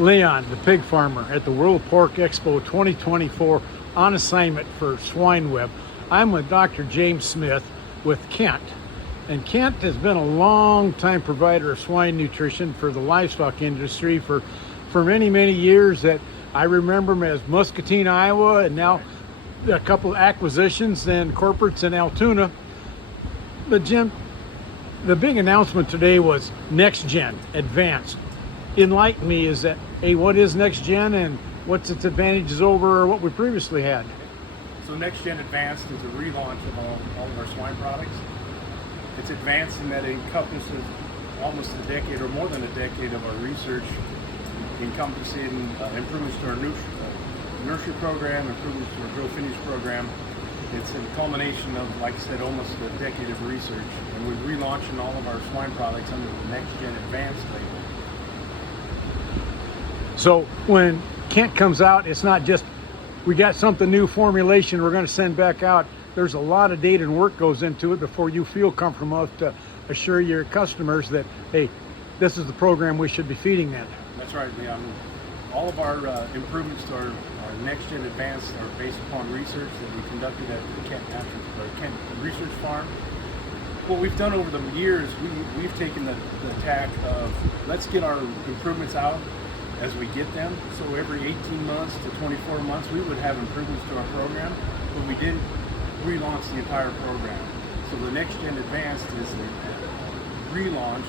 Leon, the pig farmer at the World Pork Expo 2024 on assignment for Swine Web. I'm with Dr. James Smith with Kent. And Kent has been a long time provider of swine nutrition for the livestock industry for many, many years. That I remember him as Muscatine, Iowa, and now a couple of acquisitions and corporates in Altoona. But Jim, the big announcement today was Next Gen Advanced. Enlighten me, is that, hey, what is Next Gen and what's its advantages over what we previously had? So Next Gen Advanced is a relaunch of all of our swine products. It's advanced in that it encompasses almost a decade or more than a decade of our research, encompassing improvements to our nursery program, improvements to our grow finish program. It's a culmination of, like I said, almost a decade of research, and we're relaunching all of our swine products under the Next Gen Advanced label. So when Kent comes out, it's not just we got something new formulation we're going to send back out. There's a lot of data and work goes into it before you feel comfortable enough to assure your customers that, hey, this is the program we should be feeding them. That's right, Leon. All of our improvements to our Next Gen Advanced are based upon research that we conducted at the Kent Research Farm. What we've done over the years, we've taken the tack of let's get our improvements out as we get them. So every 18 months to 24 months, we would have improvements to our program, but we didn't relaunch the entire program. So the Next Gen Advanced is the relaunch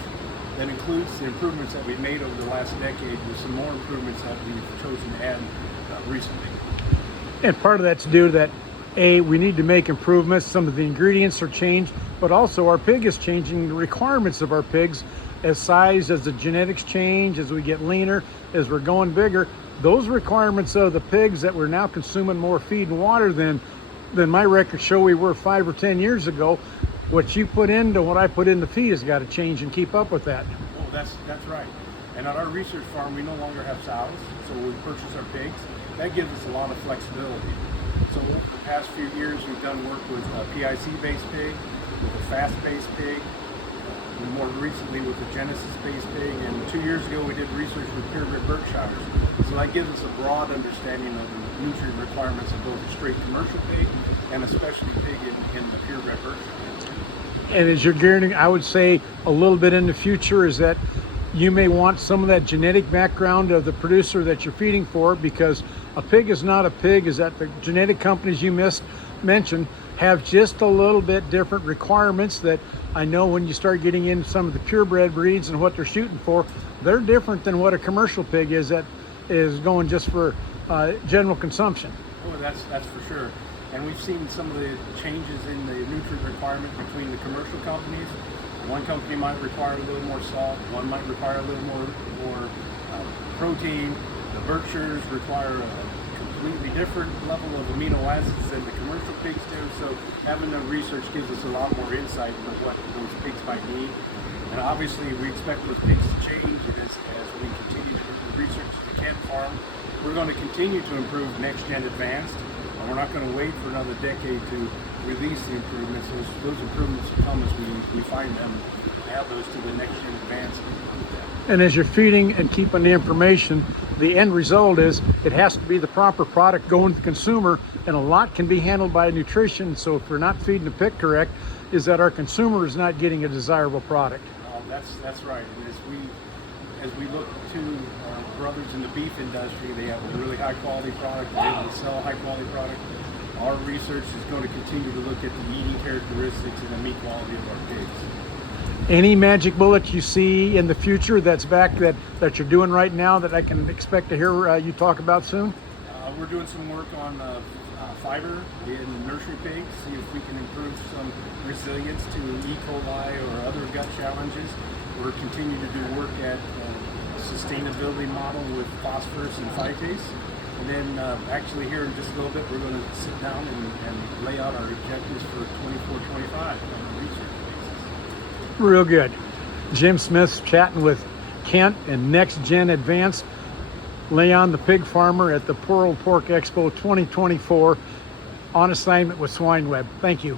that includes the improvements that we've made over the last decade with some more improvements that we've chosen to add recently. And part of that's due to that, we need to make improvements. Some of the ingredients are changed, but also our pig is changing, the requirements of our pigs as size, as the genetics change, as we get leaner, as we're going bigger. Those requirements of the pigs that we're now consuming more feed and water than my records show we were 5 or 10 years ago. What you put into what I put into feed has got to change and keep up with that. Oh, that's right. And at our research farm, we no longer have sows, so we purchase our pigs. That gives us a lot of flexibility. So over the past few years, we've done work with a PIC-based pig, with a fast-based pig, and more recently with a Genesis-based pig. And 2 years ago, we did research with purebred Berkshires. So that gives us a broad understanding of the nutrient requirements of both a straight commercial pig and a specialty pig in the purebred Berkshire. And as you're gearing, I would say a little bit in the future is that you may want some of that genetic background of the producer that you're feeding for, because a pig is not a pig, is that the genetic companies you mentioned have just a little bit different requirements that I know when you start getting into some of the purebred breeds and what they're shooting for, they're different than what a commercial pig is that is going just for general consumption. Oh, that's for sure. And we've seen some of the changes in the nutrient requirement between the commercial companies. One company might require a little more salt, one might require a little more protein. The Berkshires require a completely different level of amino acids than the commercial pigs do. So having the research gives us a lot more insight into what those pigs might need. And obviously we expect those pigs to change as we continue to do the research at the Kent farm. We're going to continue to improve Next Gen Advanced. And we're not going to wait for another decade to release the improvements. Those improvements will come as we find them and add those to the Next Gen Advanced. And as you're feeding and keeping the information, the end result is it has to be the proper product going to the consumer, and a lot can be handled by nutrition. So if we're not feeding the pig correct, is that our consumer is not getting a desirable product. That's right. And as we look to our brothers in the beef industry, they have a really high quality product, they're able to sell a high quality product. Our research is going to continue to look at the eating characteristics and the meat quality of our pigs. Any magic bullet you see in the future that's back that you're doing right now that I can expect to hear you talk about soon? We're doing some work on fiber in nursery pigs, see if we can improve some resilience to E. coli or other gut challenges. We're continuing to do work at a sustainability model with phosphorus and phytase. And then actually here in just a little bit, we're going to sit down and lay out our objectives for 24-25 on a research basis. Real good. Jim Smith's chatting with Kent and Next Gen Advanced. Leon, the pig farmer at the World Pork Expo 2024 on assignment with Swine Web. Thank you.